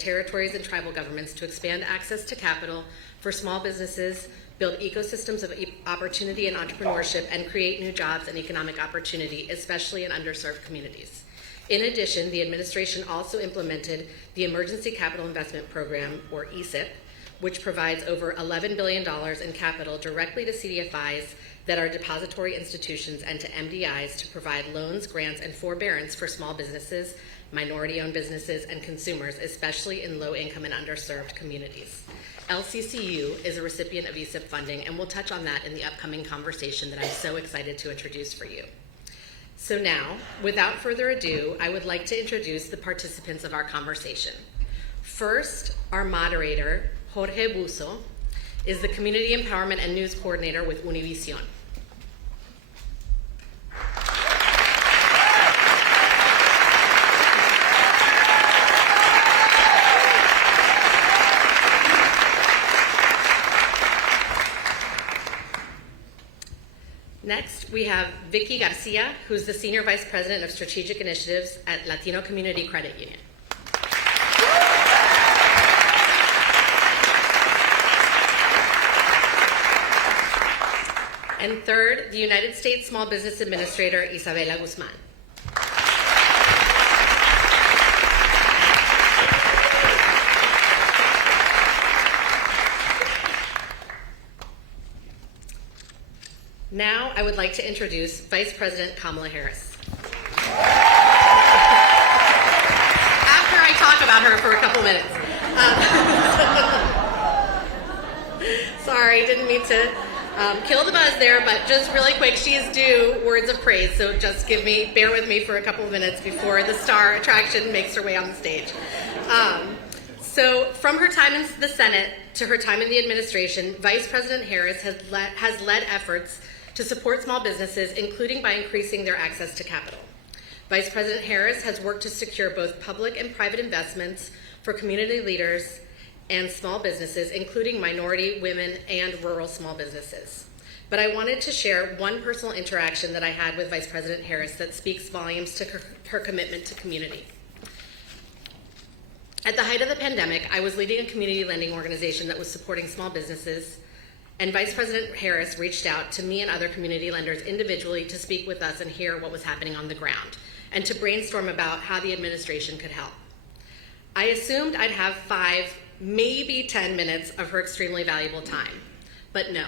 territories and tribal governments to expand access to capital for small businesses, build ecosystems of opportunity and entrepreneurship, and create new jobs and economic opportunity, especially in underserved communities. In addition, the administration also implemented the Emergency Capital Investment Program, or ECIP, which provides over $11 billion in capital directly to CDFIs that are depository institutions and to MDIs to provide loans, grants, and forbearance for small businesses, minority-owned businesses, and consumers, especially in low-income and underserved communities. LCCU is a recipient of ECIP funding, and we'll touch on that in the upcoming conversation that I'm so excited to introduce for you. So now, without further ado, I would like to introduce the participants of our conversation. First, our moderator, Jorge Buso, is the Community Empowerment and News Coordinator with Univision. Next, we have Vicky Garcia, who's the Senior Vice President of Strategic Initiatives at Latino Community Credit Union. And third, the United States Small Business Administrator, Isabela Guzman. Now, I would like to introduce Vice President Kamala Harris. After I talk about her for a couple minutes. Sorry, didn't mean to kill the buzz there, but just really quick, she is due words of praise, so just bear with me for a couple of minutes before the star attraction makes her way on the stage. So from her time in the Senate to her time in the administration, Vice President Harris has led efforts to support small businesses, including by increasing their access to capital. Vice President Harris has worked to secure both public and private investments for community leaders and small businesses, including minority, women, and rural small businesses. But I wanted to share one personal interaction that I had with Vice President Harris that speaks volumes to her commitment to community. At the height of the pandemic, I was leading a community lending organization that was supporting small businesses, and Vice President Harris reached out to me and other community lenders individually to speak with us and hear what was happening on the ground, and to brainstorm about how the administration could help. I assumed I'd have 5, maybe 10 minutes of her extremely valuable time, but no.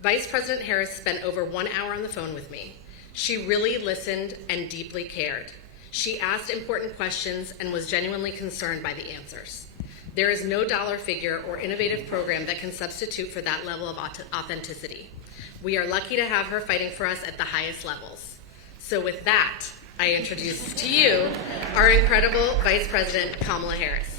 Vice President Harris spent over 1 hour on the phone with me. She really listened and deeply cared. She asked important questions and was genuinely concerned by the answers. There is no dollar figure or innovative program that can substitute for that level of authenticity. We are lucky to have her fighting for us at the highest levels. So with that, I introduce to you our incredible Vice President Kamala Harris.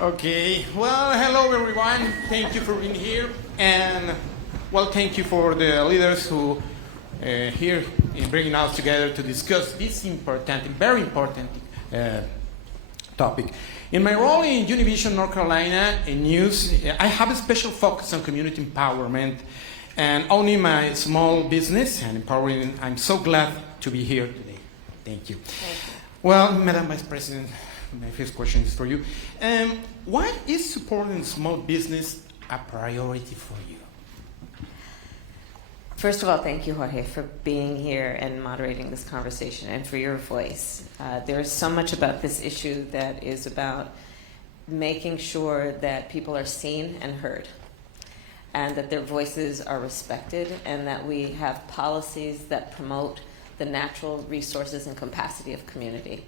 Okay, well, hello everyone. Thank you for being here, and well, thank you for the leaders who here in bringing us together to discuss this important, very important topic. In my role in Univision, North Carolina, in news, I have a special focus on community empowerment and owning my small business and empowering. I'm so glad to be here today. Thank you. Well, Madam Vice President, my first question is for you. Why is supporting small business a priority for you? First of all, thank you, Jorge, for being here and moderating this conversation and for your voice. There is so much about this issue that is about making sure that people are seen and heard, and that their voices are respected, and that we have policies that promote the natural resources and capacity of community.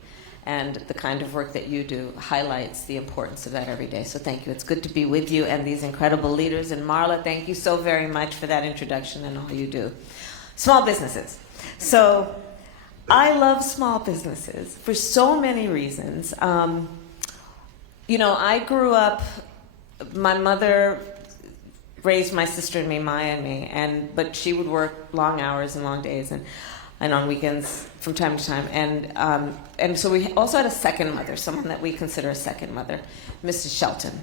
And the kind of work that you do highlights the importance of that every day. So thank you. It's good to be with you and these incredible leaders. And Marla, thank you so very much for that introduction and all you do. Small businesses. So I love small businesses for so many reasons. You know, I grew up, my mother raised my sister and me, Maya and me, but she would work long hours and long days and on weekends from time to time. And so we also had a second mother, someone that we consider a second mother, Mrs. Shelton,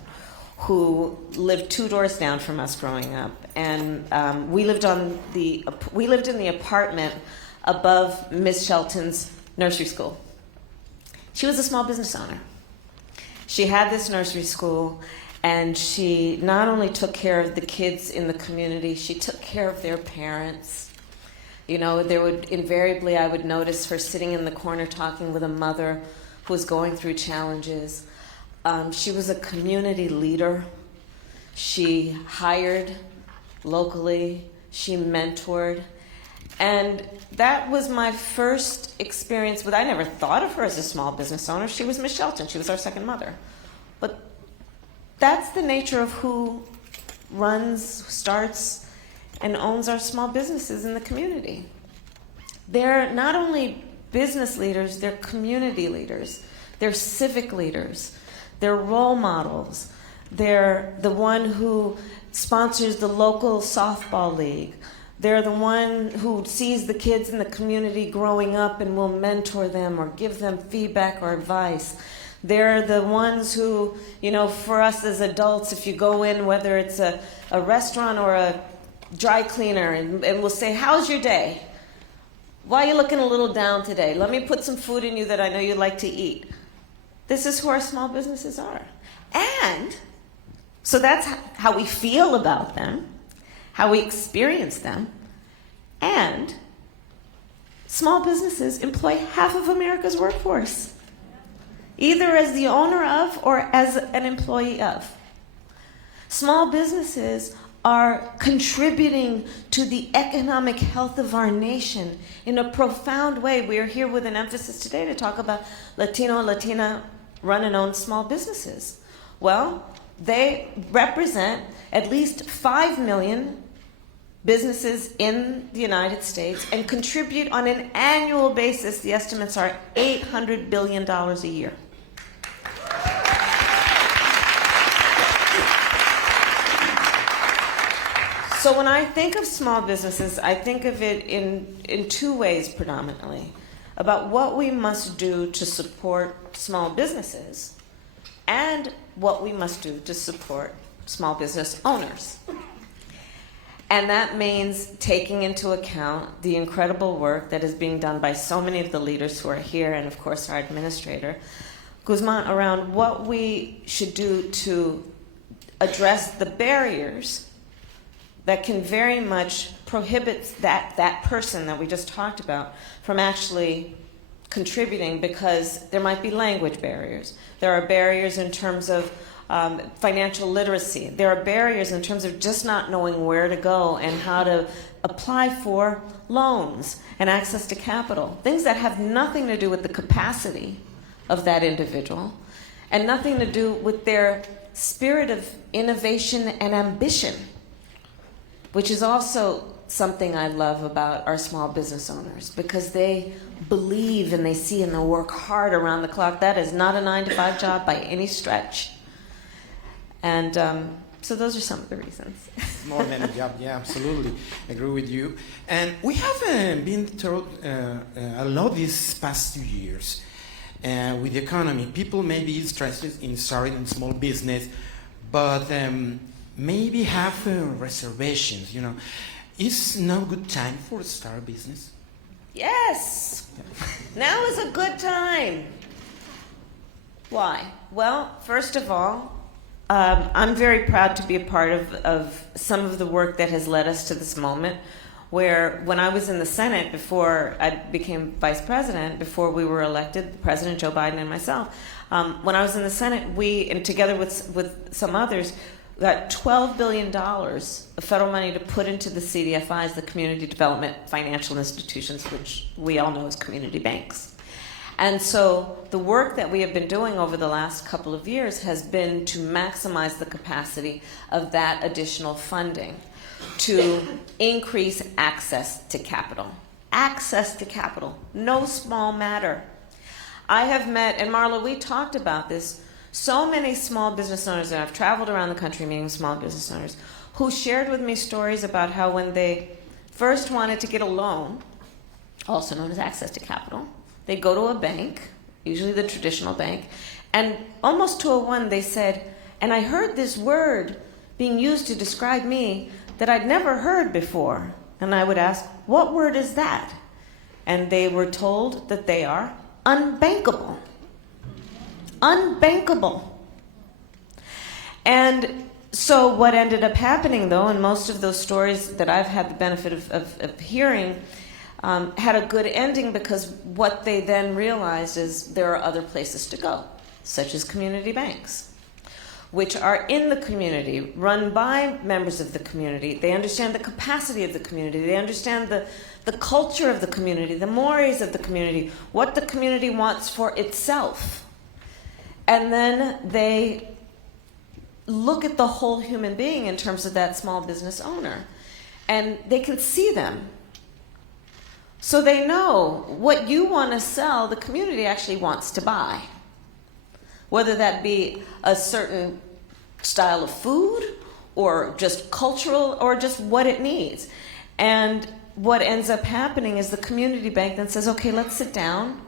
who lived 2 doors down from us growing up. And we lived in the apartment above Miss Shelton's nursery school. She was a small business owner. She had this nursery school, and she not only took care of the kids in the community, she took care of their parents. You know, I would notice her sitting in the corner talking with a mother who was going through challenges. She was a community leader. She hired locally. She mentored. And that was my first experience with, I never thought of her as a small business owner. She was Miss Shelton. She was our second mother. But that's the nature of who runs, starts, and owns our small businesses in the community. They're not only business leaders, they're community leaders. They're civic leaders. They're role models. They're the one who sponsors the local softball league. They're the one who sees the kids in the community growing up and will mentor them or give them feedback or advice. They're the ones who, you know, for us as adults, if you go in, whether it's a restaurant or a dry cleaner, and we'll say, how's your day? Why are you looking a little down today? Let me put some food in you that I know you like to eat. This is who our small businesses are. And so that's how we feel about them, how we experience them. And small businesses employ half of America's workforce, either as the owner of or as an employee of. Small businesses are contributing to the economic health of our nation in a profound way. We are here with an emphasis today to talk about Latino and Latina run and own small businesses. Well, they represent at least 5 million businesses in the United States and contribute on an annual basis, the estimates are $800 billion a year. So when I think of small businesses, I think of it in 2 ways predominantly, about what we must do to support small businesses and what we must do to support small business owners. And that means taking into account the incredible work that is being done by so many of the leaders who are here, and of course our administrator, Guzman, around what we should do to address the barriers that can very much prohibit that person that we just talked about from actually contributing, because there might be language barriers. There are barriers in terms of financial literacy. There are barriers in terms of just not knowing where to go and how to apply for loans and access to capital. Things that have nothing to do with the capacity of that individual and nothing to do with their spirit of innovation and ambition, which is also something I love about our small business owners, because they believe and they see and they work hard around the clock. That is not a 9-to-5 job by any stretch. And so those are some of the reasons. More than a job, yeah, absolutely. I agree with you. And we have been told a lot these past 2 years with the economy. People may be interested in starting a small business, but maybe have reservations, you know. Is now a good time for a start business? Yes. Now is a good time. Why? Well, first of all, I'm very proud to be a part of some of the work that has led us to this moment, where when I was in the Senate, before I became vice president, before we were elected, President Joe Biden and myself, when I was in the Senate, we, and together with some others, got $12 billion of federal money to put into the CDFIs, the Community Development Financial Institutions, which we all know as community banks. And so the work that we have been doing over the last couple of years has been to maximize the capacity of that additional funding to increase access to capital. Access to capital, no small matter. I have met, and Marla, we talked about this, so many small business owners, and I've traveled around the country meeting with small business owners, who shared with me stories about how when they first wanted to get a loan, also known as access to capital, they'd go to a bank, usually the traditional bank, and almost to a one they said, and I heard this word being used to describe me that I'd never heard before. And I would ask, what word is that? And they were told that they are unbankable. Unbankable. And so what ended up happening, though, and most of those stories that I've had the benefit of hearing had a good ending, because what they then realized is there are other places to go, such as community banks, which are in the community, run by members of the community. They understand the capacity of the community. They understand the culture of the community, the mores of the community, what the community wants for itself. And then they look at the whole human being in terms of that small business owner. And they can see them. So they know what you want to sell, the community actually wants to buy. Whether that be a certain style of food or just cultural or just what it needs. And what ends up happening is the community bank then says, okay, let's sit down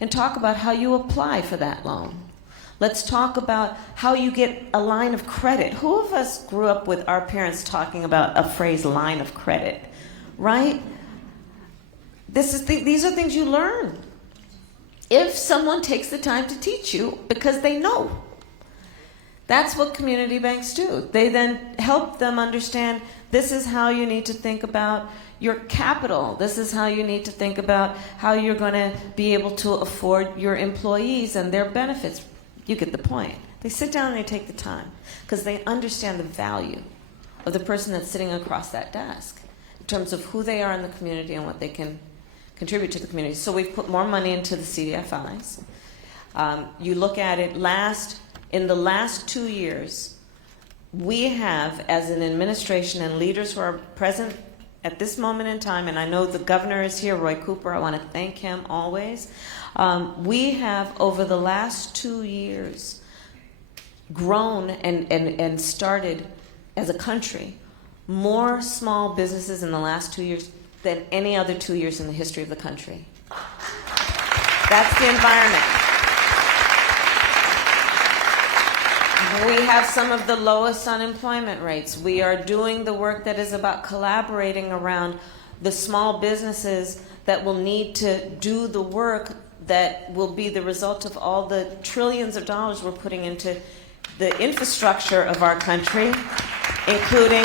and talk about how you apply for that loan. Let's talk about how you get a line of credit. Who of us grew up with our parents talking about a phrase, line of credit, right? These are things you learn if someone takes the time to teach you, because they know. That's what community banks do. They then help them understand, this is how you need to think about your capital. This is how you need to think about how you're going to be able to afford your employees and their benefits. You get the point. They sit down and they take the time because they understand the value of the person that's sitting across that desk in terms of who they are in the community and what they can contribute to the community. So we've put more money into the CDFIs. You look at it, in the last 2 years, we have, as an administration and leaders who are present at this moment in time, and I know the governor is here, Roy Cooper, I want to thank him always. We have, over the last 2 years, grown and started, as a country, more small businesses in the last 2 years than any other 2 years in the history of the country. That's the environment. We have some of the lowest unemployment rates. We are doing the work that is about collaborating around the small businesses that will need to do the work that will be the result of all the trillions of dollars we're putting into the infrastructure of our country, including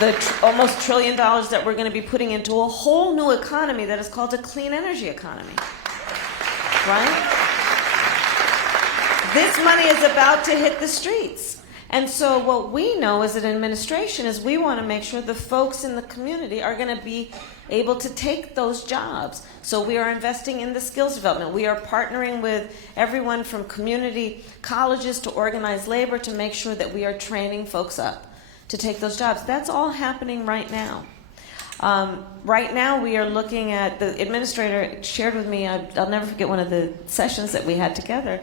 the almost $1 trillion that we're going to be putting into a whole new economy that is called a clean energy economy. Right? This money is about to hit the streets. And so what we know as an administration is we want to make sure the folks in the community are going to be able to take those jobs. So we are investing in the skills development. We are partnering with everyone from community colleges to organized labor to make sure that we are training folks up to take those jobs. That's all happening right now. Right now we are looking at, the administrator shared with me, I'll never forget one of the sessions that we had together,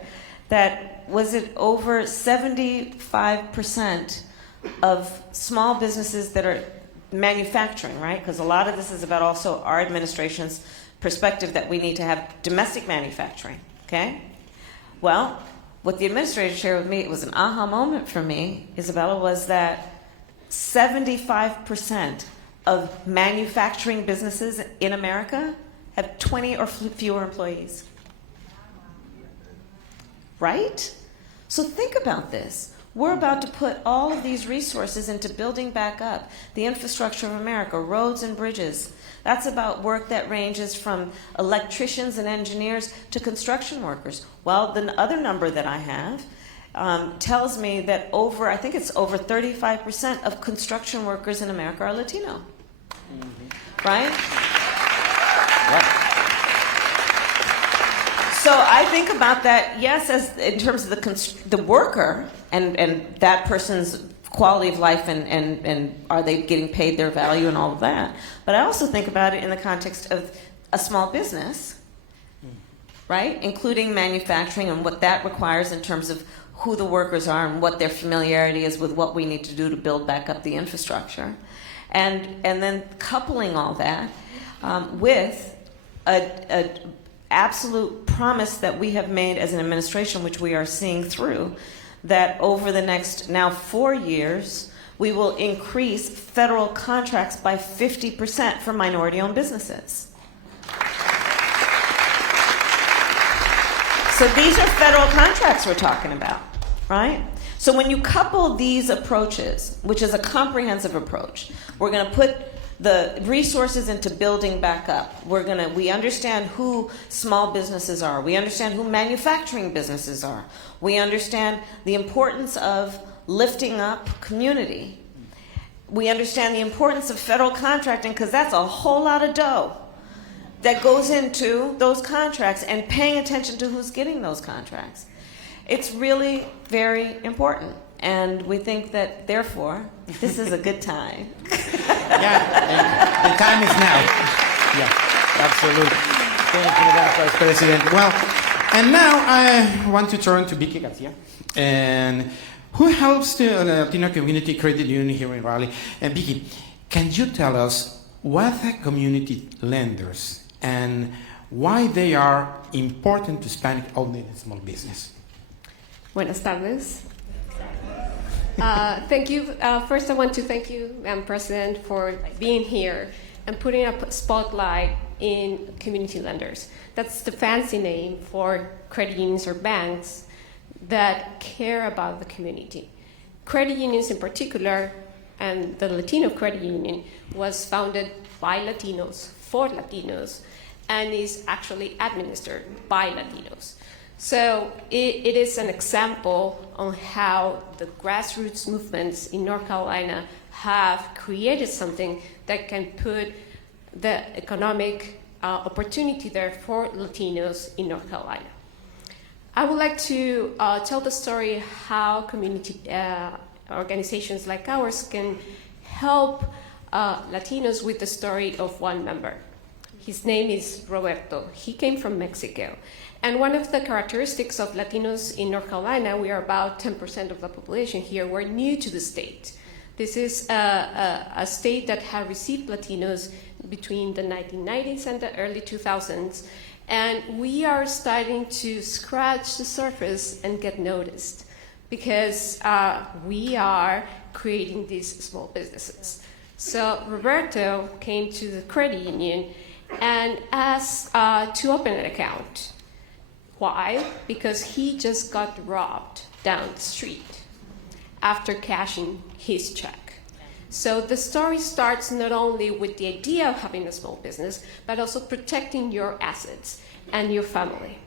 that was it over 75% of small businesses that are manufacturing, right? Because a lot of this is about also our administration's perspective that we need to have domestic manufacturing, okay? Well, what the administrator shared with me, it was an aha moment for me, Isabella, was that 75% of manufacturing businesses in America have 20 or fewer employees. Right? So think about this. We're about to put all of these resources into building back up the infrastructure of America, roads and bridges. That's about work that ranges from electricians and engineers to construction workers. Well, the other number that I have tells me that I think it's over 35% of construction workers in America are Latino. Mm-hmm. Right? Yep. So I think about that, yes, as in terms of the worker and that person's quality of life and are they getting paid their value and all of that. But I also think about it in the context of a small business, right? Including manufacturing and what that requires in terms of who the workers are and what their familiarity is with what we need to do to build back up the infrastructure. And then coupling all that with a absolute promise that we have made as an administration, which we are seeing through, that over the next now 4 years, we will increase federal contracts by 50% for minority-owned businesses. So these are federal contracts we're talking about, right? So when you couple these approaches, which is a comprehensive approach, we're going to put the resources into building back up. We understand who small businesses are. We understand who manufacturing businesses are. We understand the importance of lifting up community. We understand the importance of federal contracting, because that's a whole lot of dough that goes into those contracts, and paying attention to who's getting those contracts. It's really very important. And we think that, therefore, this is a good time. Yeah, the time is now. Yeah, absolutely. Thank you for that, Vice President. Well, and now I want to turn to Vicky Garcia, and who helps the Latino Community Credit Union here in Raleigh. And Vicky, can you tell us what are community lenders and why they are important to Hispanic-owned small business? Buenas tardes. Thank you. First, I want to thank you, Madam President, for being here and putting a spotlight in community lenders. That's the fancy name for credit unions or banks that care about the community. Credit unions in particular, and the Latino Credit Union, was founded by Latinos for Latinos and is actually administered by Latinos. So it is an example on how the grassroots movements in North Carolina have created something that can put the economic opportunity there for Latinos in North Carolina. I would like to tell the story how community organizations like ours can help Latinos with the story of one member. His name is Roberto. He came from Mexico. And one of the characteristics of Latinos in North Carolina, we are about 10% of the population here, we're new to the state. This is a state that had received Latinos between the 1990s and the early 2000s. And we are starting to scratch the surface and get noticed because we are creating these small businesses. So Roberto came to the credit union and asked to open an account. Why? Because he just got robbed down the street after cashing his check. So the story starts not only with the idea of having a small business, but also protecting your assets and your family.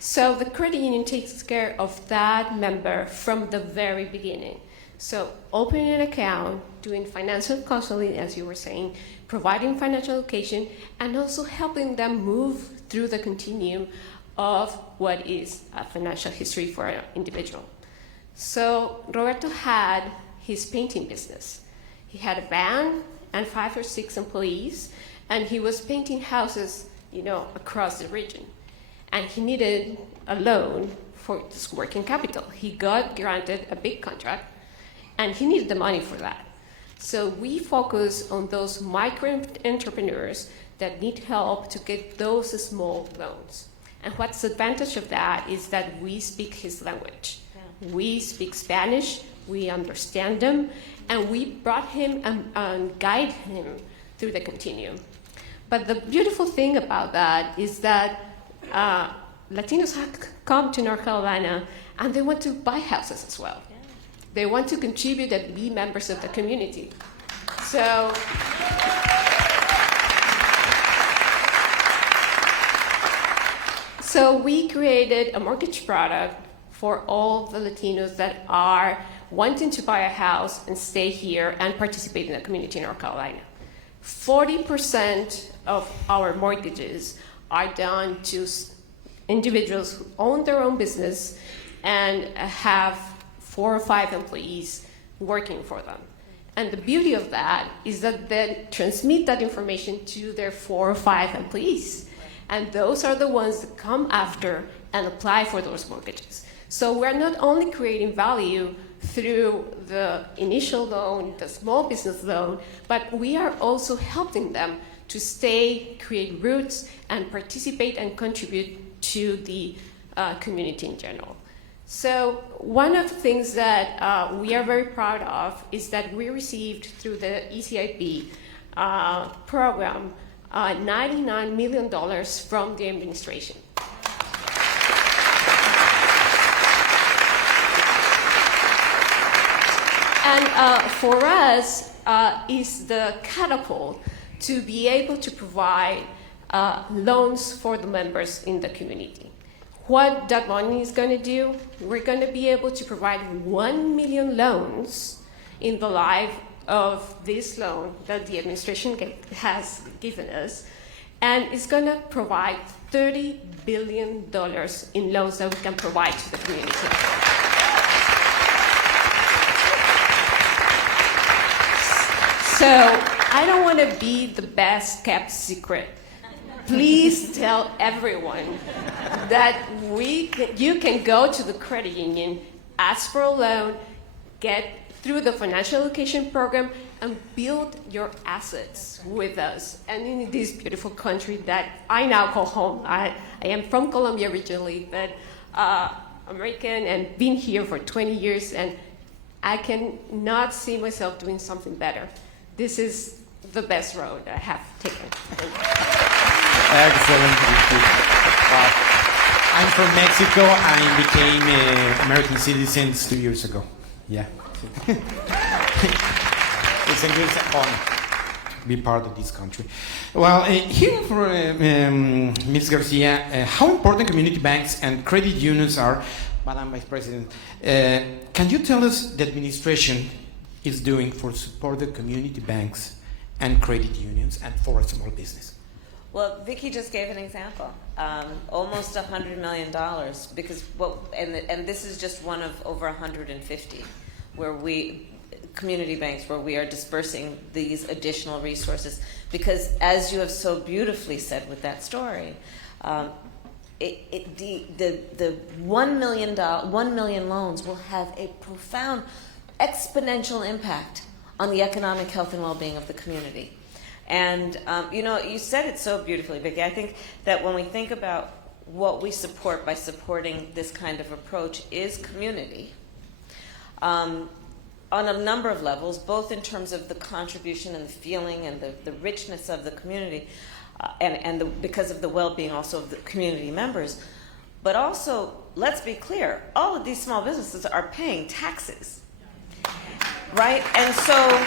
So the credit union takes care of that member from the very beginning. So opening an account, doing financial counseling, as you were saying, providing financial education, and also helping them move through the continuum of what is a financial history for an individual. So Roberto had his painting business. He had a van and 5 or 6 employees, and he was painting houses, across the region. And he needed a loan for his working capital. He got granted a big contract, and he needed the money for that. So we focus on those micro entrepreneurs that need help to get those small loans. And what's the advantage of that is that we speak his language. Yeah. We speak Spanish, we understand them, and we brought him and guide him through the continuum. But the beautiful thing about that is that Latinos have come to North Carolina and they want to buy houses as well. Yeah. They want to contribute and be members of the community. So we created a mortgage product for all the Latinos that are wanting to buy a house and stay here and participate in the community in North Carolina. 40% of our mortgages are done to individuals who own their own business and have 4 or 5 employees working for them. And the beauty of that is that they transmit that information to their 4 or 5 employees. And those are the ones that come after and apply for those mortgages. So we're not only creating value through the initial loan, the small business loan, but we are also helping them to stay, create roots, and participate and contribute to the community in general. So one of the things that we are very proud of is that we received through the ECIP program $99 million from the administration. And for us, is the catapult to be able to provide loans for the members in the community. What that money is going to do, we're going to be able to provide 1 million loans in the life of this loan that the administration has given us, and it's going to provide $30 billion in loans that we can provide to the community. So I don't want to be the best kept secret. Please tell everyone that you can go to the credit union, ask for a loan, get through the financial education program, and build your assets with us. And in this beautiful country that I now call home. I am from Colombia originally, but American, and been here for 20 years, and I cannot see myself doing something better. This is the best road I have taken. Excellent. Wow. I'm from Mexico. I became an American citizen 2 years ago. Yeah. It's a good honor to be part of this country. Well, here for Ms. Garcia, how important community banks and credit unions are, Madam Vice President. Can you tell us the administration is doing for support the community banks and credit unions and for a small business? Well, Vicky just gave an example, almost $100 million, because and this is just one of over 150, community banks where we are dispersing these additional resources. Because as you have so beautifully said with that story, the 1 million loans will have a profound exponential impact on the economic health and well-being of the community. And, you said it so beautifully, Vicki. I think that when we think about what we support by supporting this kind of approach is community on a number of levels, both in terms of the contribution and the feeling and the richness of the community, because of the well-being also of the community members. But also, let's be clear, all of these small businesses are paying taxes, right? And so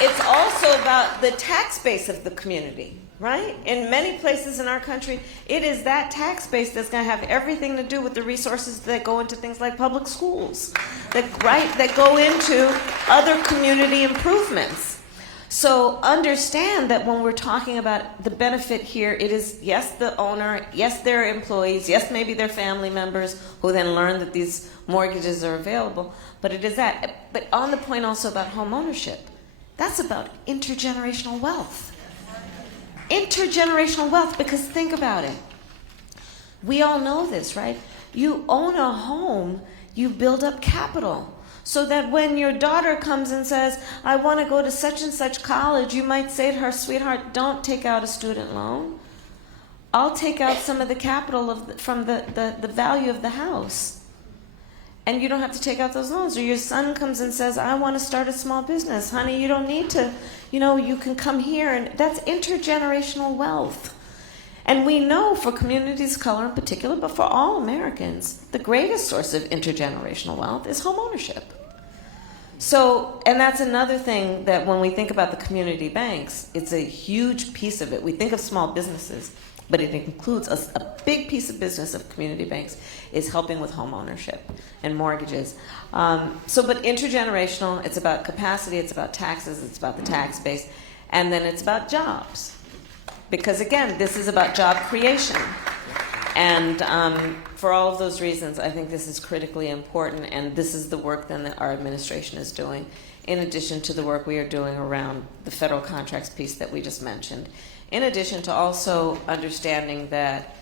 it's also about the tax base of the community, right? In many places in our country, it is that tax base that's going to have everything to do with the resources that go into things like public schools, that go into other community improvements. So understand that when we're talking about the benefit here, it is, yes, the owner, yes, their employees, yes, maybe their family members who then learn that these mortgages are available, but it is that. But on the point also about home ownership, that's about intergenerational wealth. Intergenerational wealth, because think about it. We all know this, right? You own a home, you build up capital. So that when your daughter comes and says, I want to go to such and such college, you might say to her, sweetheart, don't take out a student loan. I'll take out some of the capital from the value of the house. And you don't have to take out those loans. Or your son comes and says, I want to start a small business. Honey, you don't need to, you can come here. And that's intergenerational wealth. And we know for communities of color in particular, but for all Americans, the greatest source of intergenerational wealth is home ownership. So, and that's another thing that when we think about the community banks, it's a huge piece of it. We think of small businesses, but it includes a big piece of business of community banks is helping with home ownership and mortgages. But intergenerational, it's about capacity, it's about taxes, it's about the tax base, and then it's about jobs. Because again, this is about job creation. And for all of those reasons, I think this is critically important, and this is the work then that our administration is doing, in addition to the work we are doing around the federal contracts piece that we just mentioned. In addition to also understanding that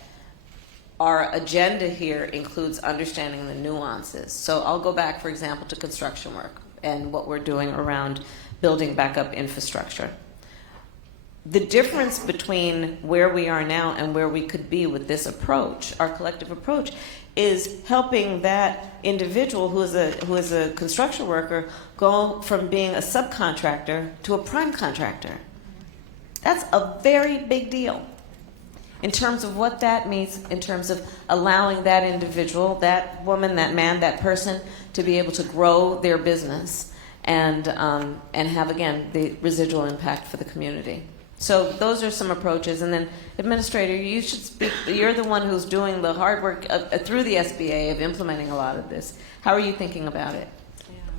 our agenda here includes understanding the nuances. So I'll go back, for example, to construction work and what we're doing around building back up infrastructure. The difference between where we are now and where we could be with this approach, our collective approach, is helping that individual who is a construction worker go from being a subcontractor to a prime contractor. That's a very big deal in terms of what that means, in terms of allowing that individual, that woman, that man, that person to be able to grow their business and have, again, the residual impact for the community. So those are some approaches. And then, Administrator, you should speak. You're the one who's doing the hard work through the SBA of implementing a lot of this. How are you thinking about it?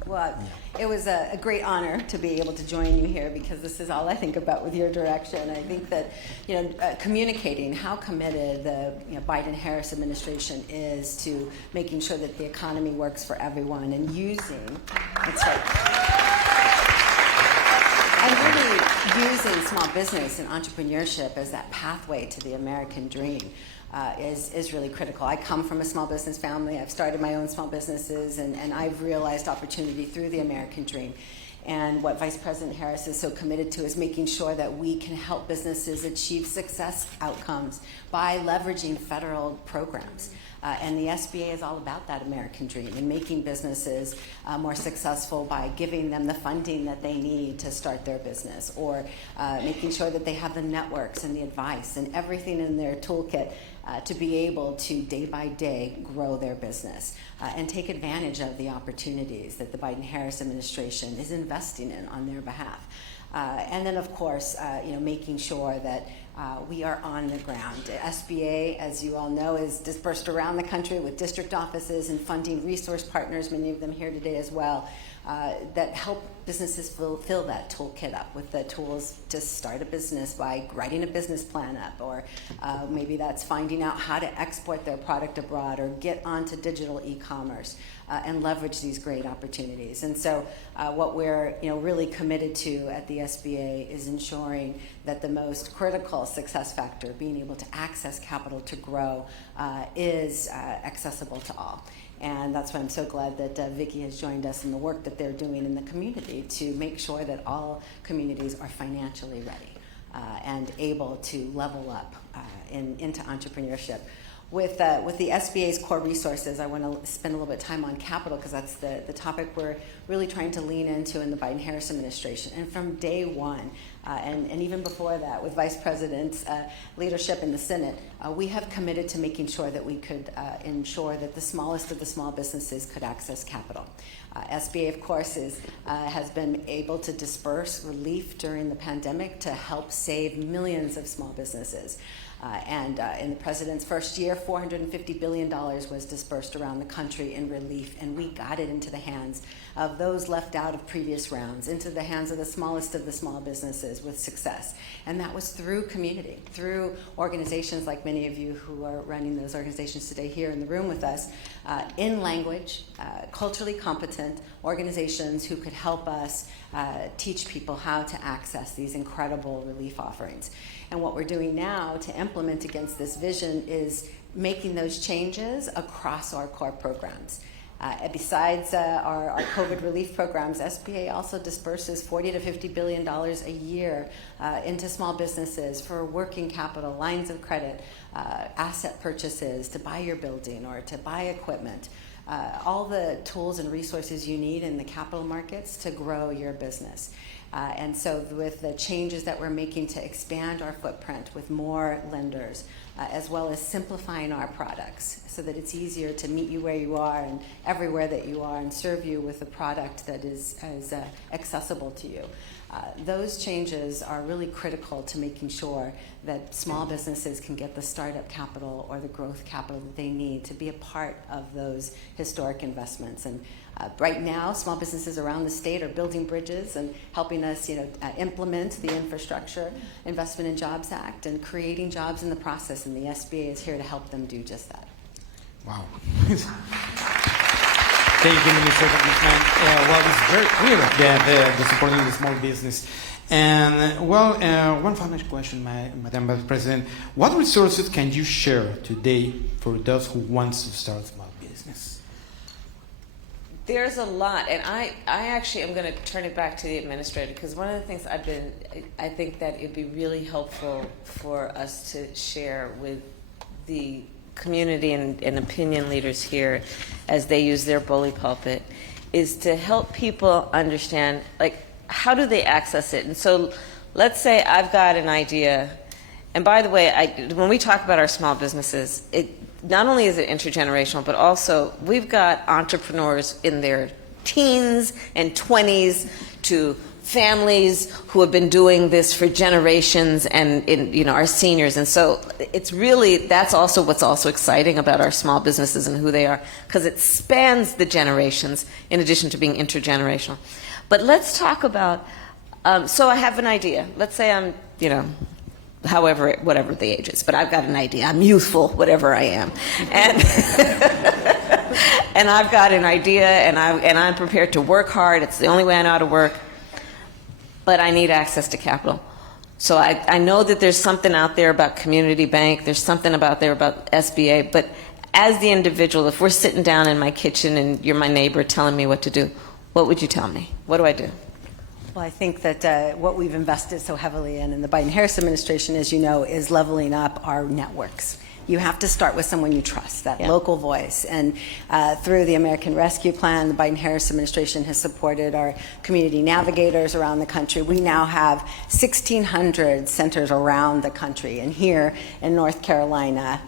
Well, it was a great honor to be able to join you here, because this is all I think about with your direction. I think that, communicating how committed the Biden-Harris administration is to making sure that the economy works for everyone and using, that's right, and really using small business and entrepreneurship as that pathway to the American dream. Is really critical. I come from a small business family. I've started my own small businesses, and I've realized opportunity through the American dream. And what Vice President Harris is so committed to is making sure that we can help businesses achieve success outcomes by leveraging federal programs. And the SBA is all about that American dream and making businesses more successful by giving them the funding that they need to start their business, or making sure that they have the networks and the advice and everything in their toolkit to be able to day by day grow their business and take advantage of the opportunities that the Biden-Harris administration is investing in on their behalf. And then, of course, making sure that we are on the ground. SBA, as you all know, is dispersed around the country with district offices and funding resource partners, many of them here today as well, that help businesses fill that toolkit up with the tools to start a business by writing a business plan up, or maybe that's finding out how to export their product abroad or get onto digital e-commerce and leverage these great opportunities. And so what we're really committed to at the SBA is ensuring that the most critical success factor, being able to access capital to grow, is accessible to all. And that's why I'm so glad that Vicki has joined us in the work that they're doing in the community to make sure that all communities are financially ready and able to level up into entrepreneurship. With the SBA's core resources, I want to spend a little bit of time on capital, because that's the topic we're really trying to lean into in the Biden-Harris administration. And from day one, and even before that, with Vice President's leadership in the Senate, we have committed to making sure that we could ensure that the smallest of the small businesses could access capital. SBA, of course, has been able to disperse relief during the pandemic to help save millions of small businesses. And in the president's first year, $450 billion was dispersed around the country in relief, and we got it into the hands of those left out of previous rounds, into the hands of the smallest of the small businesses with success. And that was through community, through organizations like many of you who are running those organizations today here in the room with us, in language, culturally competent organizations who could help us teach people how to access these incredible relief offerings. And what we're doing now to implement against this vision is making those changes across our core programs. Besides our COVID relief programs, SBA also disperses $40 to $50 billion a year into small businesses for working capital, lines of credit, asset purchases to buy your building or to buy equipment. All the tools and resources you need in the capital markets to grow your business. And so with the changes that we're making to expand our footprint with more lenders, as well as simplifying our products so that it's easier to meet you where you are and everywhere that you are and serve you with a product that is as accessible to you. Those changes are really critical to making sure that small businesses can get the startup capital or the growth capital that they need to be a part of those historic investments. And right now, small businesses around the state are building bridges and helping us, implement the Infrastructure Investment and Jobs Act and creating jobs in the process. And the SBA is here to help them do just that. Wow. Thank you, Minister. Well, it's very clear that the supporting the small business. And well, one final question, Madam Vice President. What resources can you share today for those who want to start a small business? There's a lot, and I actually am going to turn it back to the administrator, because one of the things I think that it'd be really helpful for us to share with the community and opinion leaders here as they use their bully pulpit is to help people understand, like, how do they access it? And so let's say I've got an idea, and by the way, when we talk about our small businesses, not only is it intergenerational, but also we've got entrepreneurs in their teens and 20s to families who have been doing this for generations, and our seniors. And so it's really, that's also what's also exciting about our small businesses and who they are, because it spans the generations in addition to being intergenerational. But let's talk about, so I have an idea. Let's say I'm, whatever the age is, but I've got an idea. I'm youthful, whatever I am. And and I've got an idea, and I'm prepared to work hard. It's the only way I know how to work. But I need access to capital. So I know that there's something out there about community bank. There's something out there about SBA. But as the individual, if we're sitting down in my kitchen and you're my neighbor telling me what to do, what would you tell me? What do I do? Well, I think that what we've invested so heavily in the Biden-Harris administration, as you know, is leveling up our networks. You have to start with someone you trust, that local voice. And through the American Rescue Plan, the Biden-Harris administration has supported our community navigators around the country. We now have 1,600 centers around the country. And here in North Carolina,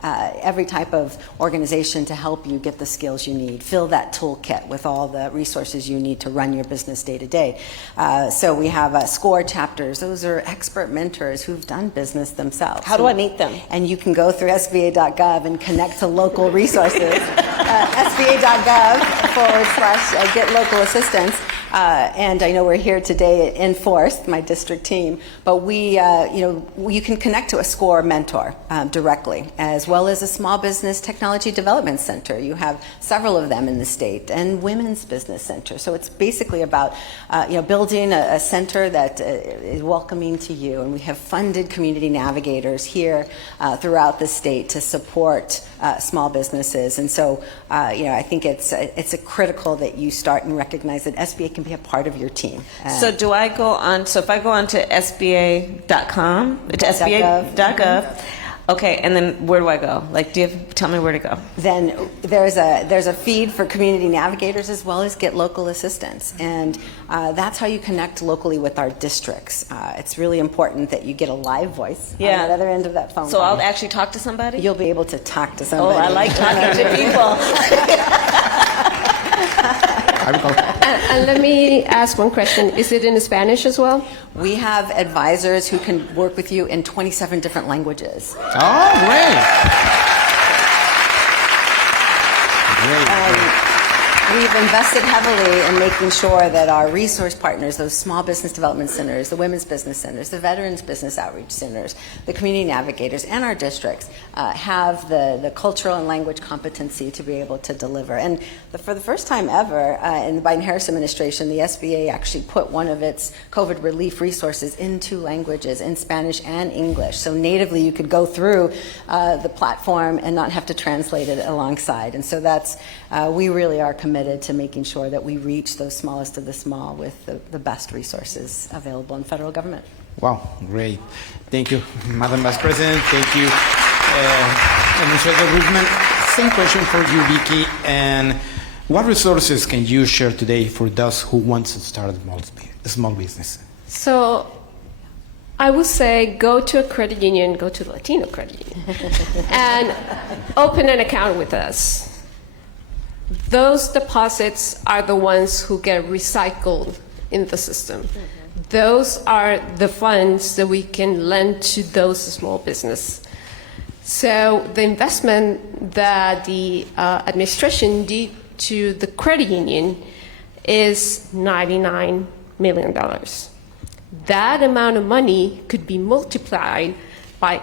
every type of organization to help you get the skills you need. Fill that toolkit with all the resources you need to run your business day to day. So we have SCORE chapters. Those are expert mentors who've done business themselves. How do I meet them? And you can go through SBA.gov and connect to local resources. SBA.gov/get local assistance. And I know we're here today in Forest, my district team, but you can connect to a SCORE mentor directly, as well as a small business technology development center. You have several of them in the state, and women's business center. So it's basically about building a center that is welcoming to you. And we have funded community navigators here throughout the state to support small businesses. And so I think it's critical that you start and recognize that SBA can be a part of your team. So do I go on, so if I go on to SBA.com, to SBA.gov, okay, and then where do I go? Like, tell me where to go. Then there's a feed for community navigators as well as get local assistance. And that's how you connect locally with our districts. It's really important that you get a live voice on the other end of that phone So call. I'll actually talk to somebody? You'll be able to talk to somebody. Oh, I like talking to people. And let me ask one question. Is it in Spanish as well? We have advisors who can work with you in 27 different languages. Oh, great. Great. We've invested heavily in making sure that our resource partners, those small business development centers, the women's business centers, the veterans business outreach centers, the community navigators, and our districts have the cultural and language competency to be able to deliver. And for the first time ever in the Biden-Harris administration, the SBA actually put one of its COVID relief resources in 2 languages, in Spanish and English. So natively you could go through the platform and not have to translate it alongside. And so we really are committed to making sure that we reach those smallest of the small with the best resources available in federal government. Wow, great. Thank you, Madam Vice President. Thank you, Administrator Guzman. Same question for you, Vicky. And what resources can you share today for those who want to start a small business? So I would say go to a credit union, go to the Latino credit union, and open an account with us. Those deposits are the ones who get recycled in the system. Those are the funds that we can lend to those small businesses. So the investment that the administration did to the credit union is $99 million. That amount of money could be multiplied by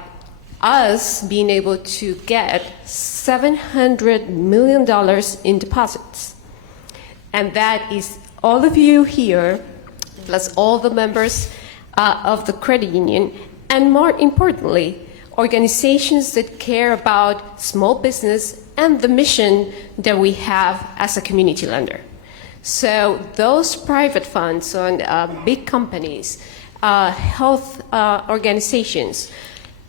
us being able to get $700 million in deposits. And that is all of you here, plus all the members of the credit union, and more importantly, organizations that care about small business and the mission that we have as a community lender. So those private funds and big companies, health organizations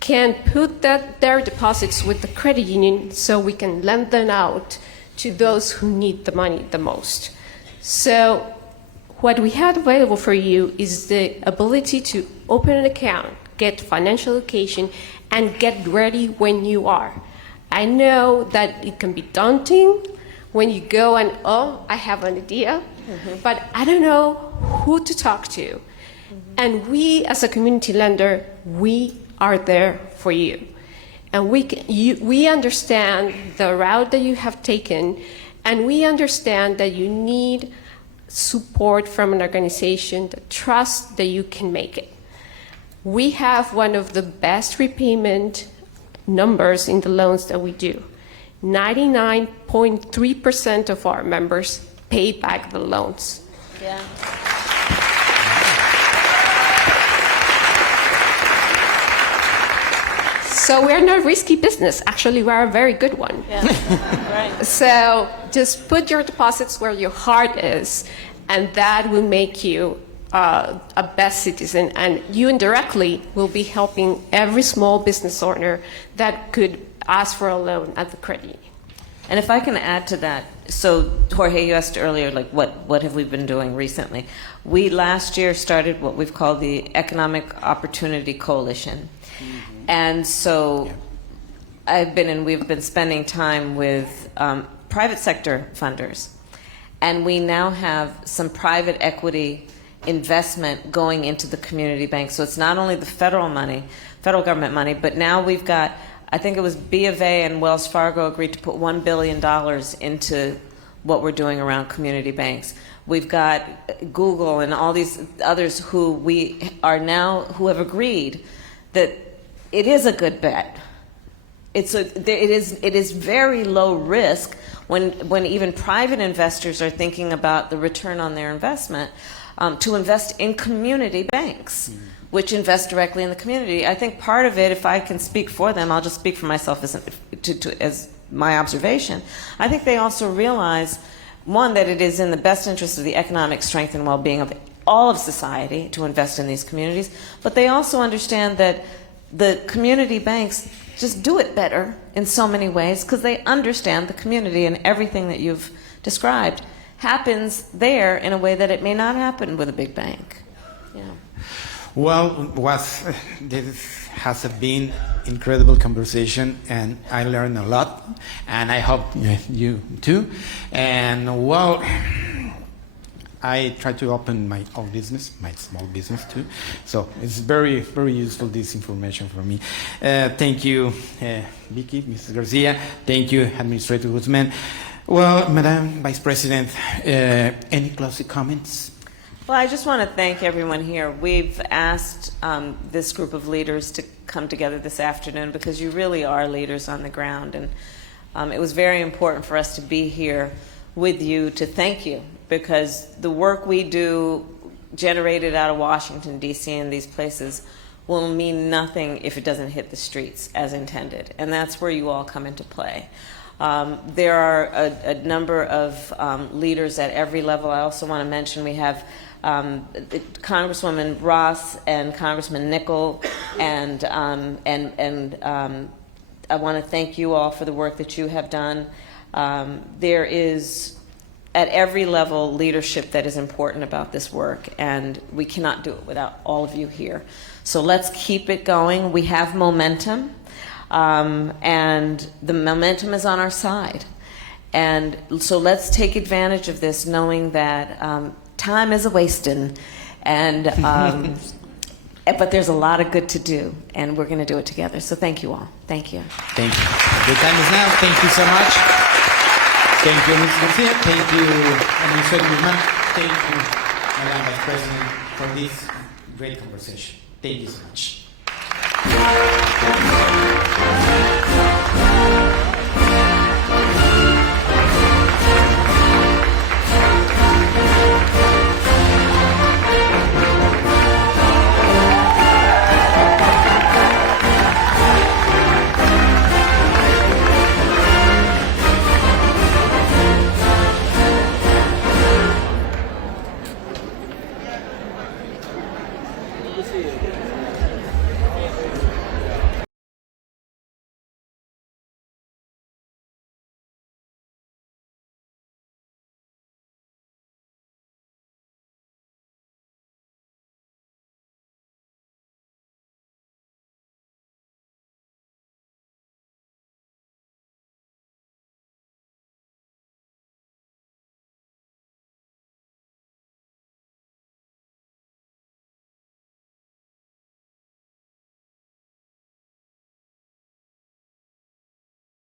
can put their deposits with the credit union so we can lend them out to those who need the money the most. So what we had available for you is the ability to open an account, get financial education, and get ready when you are. I know that it can be daunting when you go and, oh, I have an idea, but I don't know who to talk to. And we, as a community lender, we are there for you. And we understand the route that you have taken, and we understand that you need support from an organization that trusts that you can make it. We have one of the best repayment numbers in the loans that we do. 99.3% of our members pay back the loans. Yeah. So we're not a risky business. Actually, we're a very good one. Yeah. Right. So just put your deposits where your heart is, and that will make you a best citizen. And you indirectly will be helping every small business owner that could ask for a loan at the credit union. And if I can add to that, so Jorge, you asked earlier, like what have we been doing recently? We last year started what we've called the Economic Opportunity Coalition. And so we've been spending time with private sector funders. And we now have some private equity investment going into the community bank. So it's not only the federal government money, but now we've got, I think it was B of A and Wells Fargo agreed to put $1 billion into what we're doing around community banks. We've got Google and all these others who have agreed that it is a good bet. It is very low risk when even private investors are thinking about the return on their investment to invest in community banks, which invest directly in the community. I think part of it, if I can speak for them, I'll just speak for myself as my observation. I think they also realize, one, that it is in the best interest of the economic strength and well-being of all of society to invest in these communities, but they also understand that the community banks just do it better in so many ways because they understand the community, and everything that you've described happens there in a way that it may not happen with a big bank. Yeah. Well, this has been incredible conversation, and I learned a lot, and I hope you too. And well, I try to open my own business, my small business too. So it's very, very useful, this information for me. Thank you, Vicky, Mrs. Garcia. Thank you, Administrator Guzman. Well, Madam Vice President, any closing comments? Well, I just want to thank everyone here. We've asked this group of leaders to come together this afternoon because you really are leaders on the ground. And it was very important for us to be here with you to thank you, because the work we do generated out of Washington, D.C. and these places will mean nothing if it doesn't hit the streets as intended. And that's where you all come into play. There are a number of leaders at every level. I also want to mention we have Congresswoman Ross and Congressman Nickel, and I want to thank you all for the work that you have done. There is, at every level, leadership that is important about this work, and we cannot do it without all of you here. So let's keep it going. We have momentum, and the momentum is on our side. And so let's take advantage of this, knowing that time is a-wasting, and but there's a lot of good to do, and we're going to do it together. So thank you all. Thank you. Thank you. The time is now. Thank you so much. Thank you, Ms. Garcia. Thank you, Administrator Guzman. Thank you, Madam Vice President, for this great conversation. Thank you so much.